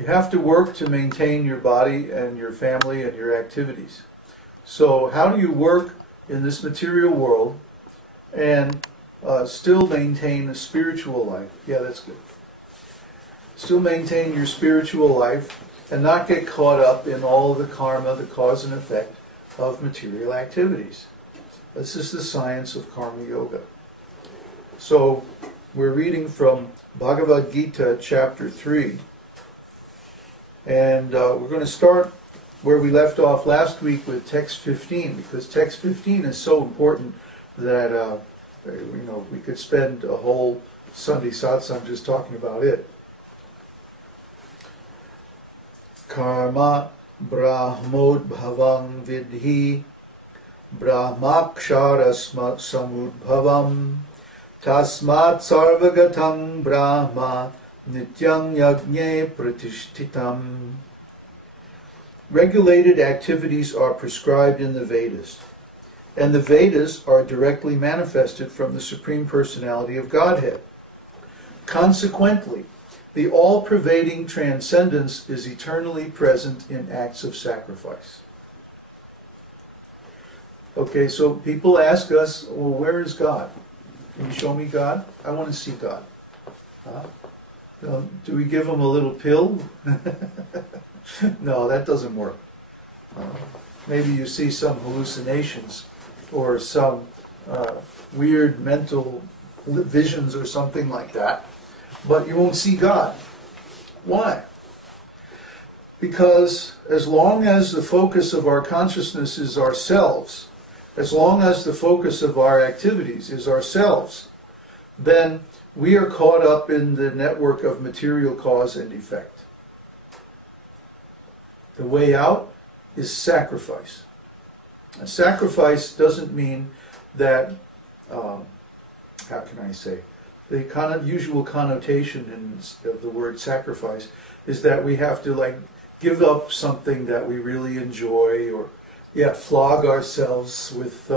You have to work to maintain your body and your family and your activities. So how do you work in this material world and still maintain a spiritual life? Yeah, that's good. Still maintain your spiritual life and not get caught up in all of the karma, the cause and effect of material activities. This is the science of karma yoga. So we're reading from Bhagavad-gītā Chapter 3. And we're going to start where we left off last week with text 15, because text 15 is so important that we could spend a whole Sunday satsang just talking about it. Karma brahmodbhavaṁ viddhi brahmākṣara-samudbhavam tasmāt sarva-gataṁ brahma nityaṁ yajñe pratiṣṭhitam. Regulated activities are prescribed in the Vedas, and the Vedas are directly manifested from the Supreme Personality of Godhead. Consequently, the all-pervading transcendence is eternally present in acts of sacrifice. Okay, so people ask us, well, where is God? Can you show me God? I want to see God. Do we give them a little pill? No, that doesn't work. Maybe you see some hallucinations or some weird mental visions or something like that, but you won't see God. Why? Because as long as the focus of our consciousness is ourselves, as long as the focus of our activities is ourselves, then we are caught up in the network of material cause and effect. The way out is sacrifice. A sacrifice doesn't mean that, how can I say, the usual connotation of the word sacrifice is that we have to give up something that we really enjoy, or flog ourselves with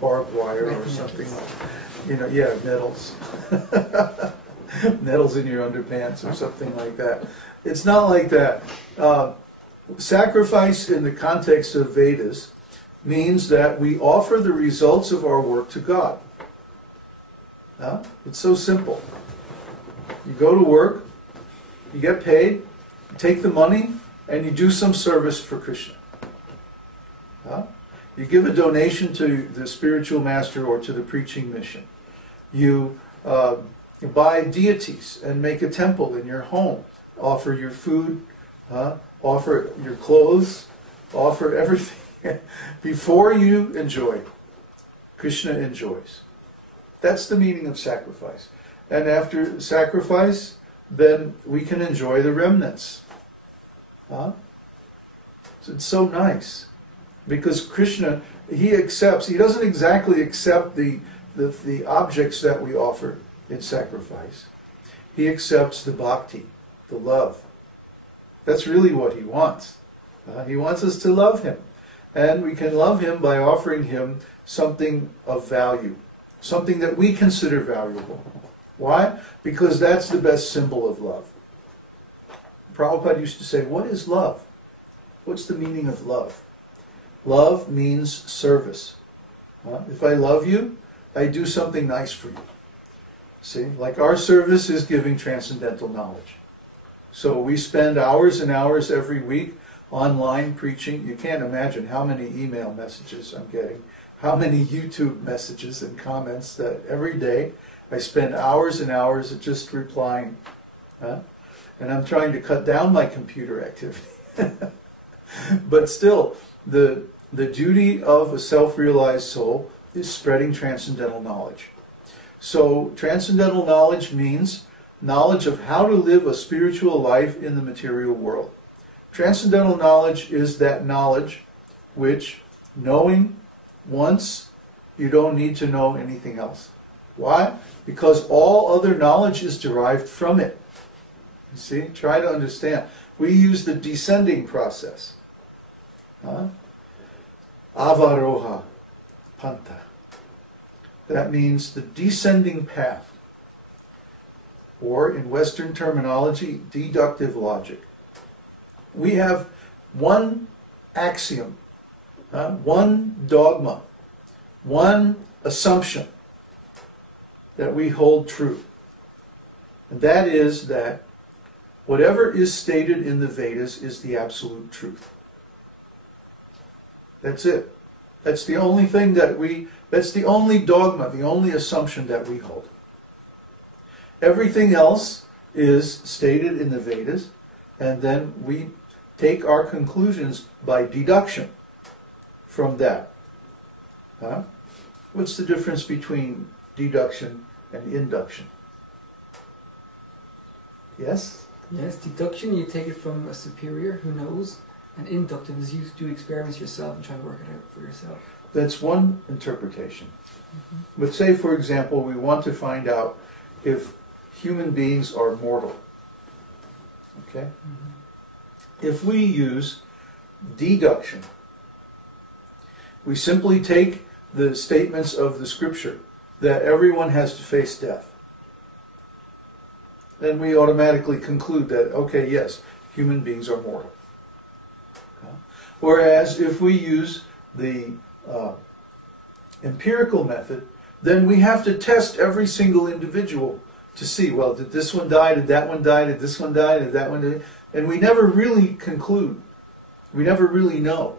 barbed wire or something. Nettles. Nettles in your underpants or something like that. It's not like that. Sacrifice in the context of Vedas means that we offer the results of our work to God. It's so simple. You go to work, you get paid, you take the money, and you do some service for Krishna. You give a donation to the spiritual master or to the preaching mission. You buy deities and make a temple in your home. Offer your food, offer your clothes, offer everything. Before you enjoy, Krishna enjoys. That's the meaning of sacrifice. And after sacrifice, then we can enjoy the remnants. So it's so nice. Because Krishna, he doesn't exactly accept the objects that we offer in sacrifice. He accepts the bhakti, the love. That's really what he wants. He wants us to love him. And we can love him by offering him something of value, something that we consider valuable. Why? Because that's the best symbol of love. Prabhupada used to say, what is love? What's the meaning of love? Love means service. If I love you, I do something nice for you. See, like our service is giving transcendental knowledge. So we spend hours and hours every week online preaching. You can't imagine how many email messages I'm getting, how many YouTube messages and comments that every day I spend hours and hours at just replying. And I'm trying to cut down my computer activity. But still, the duty of a self-realized soul is spreading transcendental knowledge. So transcendental knowledge means knowledge of how to live a spiritual life in the material world. Transcendental knowledge is that knowledge which, knowing once, you don't need to know anything else. Why? Because all other knowledge is derived from it. You see? Try to understand. We use the descending process. Avaroha panta. That means the descending path. Or, in Western terminology, deductive logic. we have one axiom, one dogma, one assumption that we hold true. And that is that whatever is stated in the Vedas is the absolute truth. That's it. That's the only thing that's the only dogma, the only assumption that we hold. Everything else is stated in the Vedas, and then we take our conclusions by deduction from that. What's the difference between deduction and induction? Yes? Yes, deduction, you take it from a superior who knows, and inductive is you do experiments yourself and try to work it out for yourself. That's one interpretation. But say, for example, we want to find out if human beings are mortal. Okay? If we use deduction, we simply take the statements of the scripture that everyone has to face death. Then we automatically conclude that, okay, yes, human beings are mortal. Whereas if we use the empirical method, then we have to test every single individual to see, well, did this one die, did that one die, did this one die, did that one die? And we never really conclude, we never really know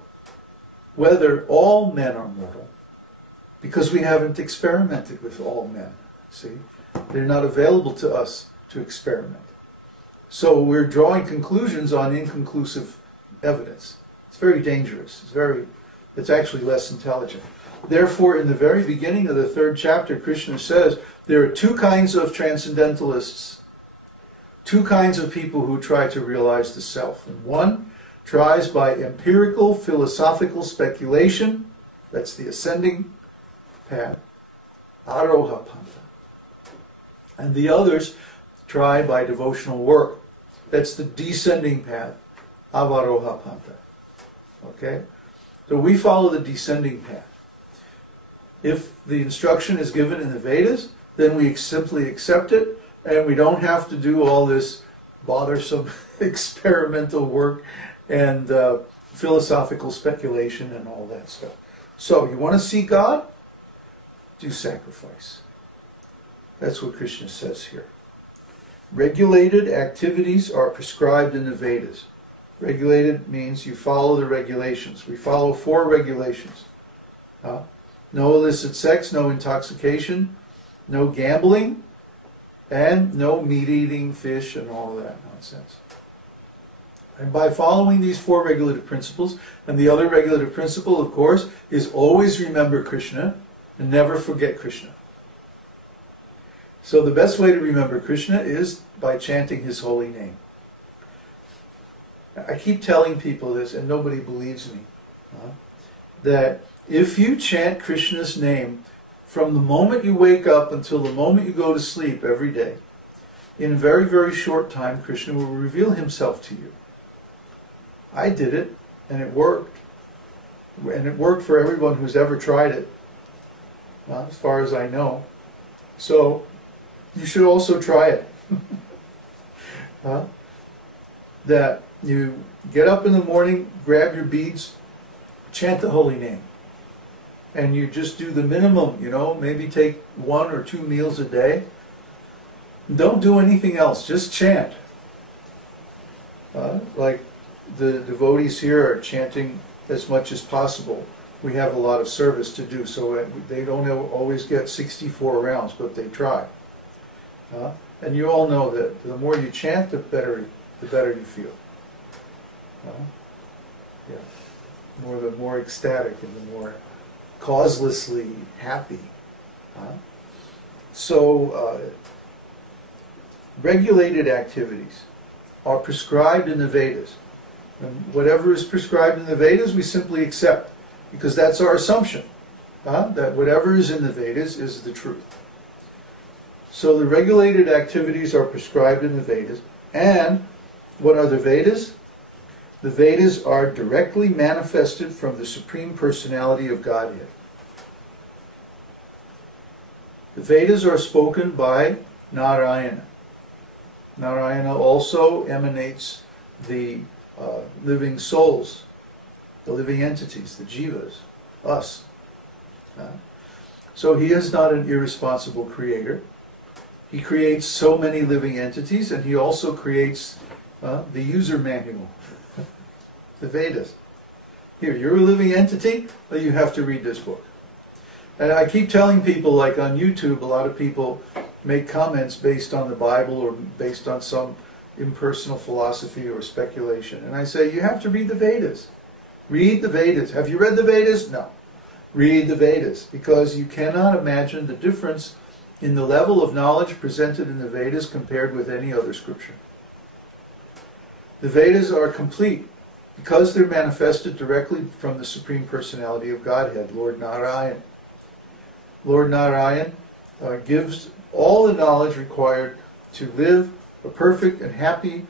whether all men are mortal, because we haven't experimented with all men. See? They're not available to us to experiment. So we're drawing conclusions on inconclusive evidence. It's very dangerous. It's actually less intelligent. Therefore, in the very beginning of the 3rd chapter, Krishna says there are two kinds of transcendentalists, two kinds of people who try to realize the self. And one tries by empirical philosophical speculation, that's the ascending path, aroha panta. And the others try by devotional work, that's the descending path, avaroha panta. Okay? So we follow the descending path. If the instruction is given in the Vedas, then we simply accept it, and we don't have to do all this bothersome experimental work and philosophical speculation and all that stuff. So, you want to see God? Do sacrifice. That's what Krishna says here. Regulated activities are prescribed in the Vedas. Regulated means you follow the regulations. We follow 4 regulations. No illicit sex, no intoxication, no gambling, and no meat-eating, fish, and all that nonsense. And by following these 4 regulative principles, and the other regulative principle, of course, is always remember Krishna and never forget Krishna. So the best way to remember Krishna is by chanting his holy name. I keep telling people this, and nobody believes me, that if you chant Krishna's name from the moment you wake up until the moment you go to sleep every day, in a very, very short time, Krishna will reveal himself to you. I did it, and it worked. And it worked for everyone who's ever tried it, as far as I know. So, you should also try it. That you get up in the morning, grab your beads, chant the holy name. And you just do the minimum, maybe take 1 or 2 meals a day. Don't do anything else, just chant. Like the devotees here are chanting as much as possible. We have a lot of service to do, so they don't always get 64 rounds, but they try. And you all know that the more you chant, the better you feel. The more ecstatic and the more causelessly happy. So, regulated activities are prescribed in the Vedas. And whatever is prescribed in the Vedas, we simply accept, because that's our assumption, that whatever is in the Vedas is the truth. So the regulated activities are prescribed in the Vedas. And what are the Vedas? The Vedas are directly manifested from the Supreme Personality of Godhead. The Vedas are spoken by Narayana. Narayana also emanates the living souls, the living entities, the jivas, us. So he is not an irresponsible creator. He creates so many living entities, and he also creates the user manual, the Vedas. Here, you're a living entity, but you have to read this book. And I keep telling people, like on YouTube, a lot of people make comments based on the Bible or based on some impersonal philosophy or speculation. And I say, you have to read the Vedas. Read the Vedas. Have you read the Vedas? No. Read the Vedas, because you cannot imagine the difference in the level of knowledge presented in the Vedas compared with any other scripture. The Vedas are complete because they're manifested directly from the Supreme Personality of Godhead, Lord Narayan. Lord Narayan gives all the knowledge required to live a perfect and happy